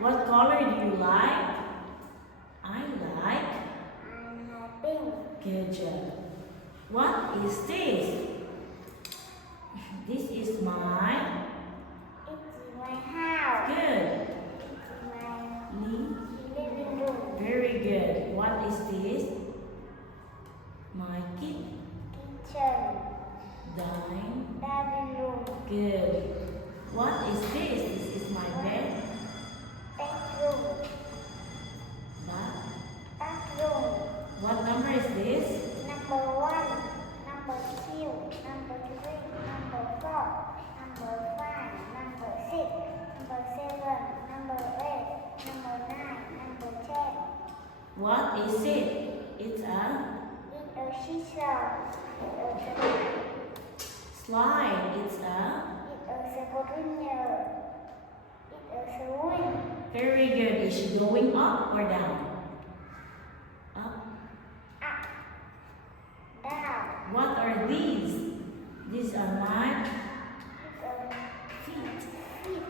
What color do you like? I like pink. good job. What is this? This is my It's my house. good. It's my Li- living room. Very good. What is this? My Kitchen. dining. Dining room. Good. What is this? This is my bed. Bedroom. Bathroom. What number is this? Number 1. Number 2. Number 3. Number 4. Number 5. Number 6. Number 7. Number 8. Number 9. Number 10. What is it? It's a It's a seesaw. It's a slide. It's a screener. It's a swing. very good. Is she going up or down? Up. Up. Down. What are these? These are my It's a feet. feet.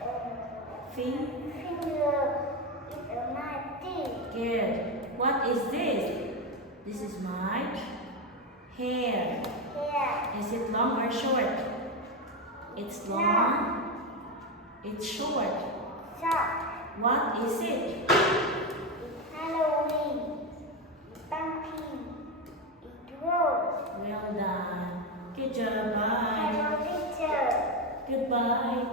It's a Feet. finger. It's a my teeth. Good. What is this? This is my hair. Here. Is it long or short? It's long. It's short. Shop. What is it? Halloween. Pumpkin. It rose. Well done. Good job. Bye. Hello, teacher. Goodbye.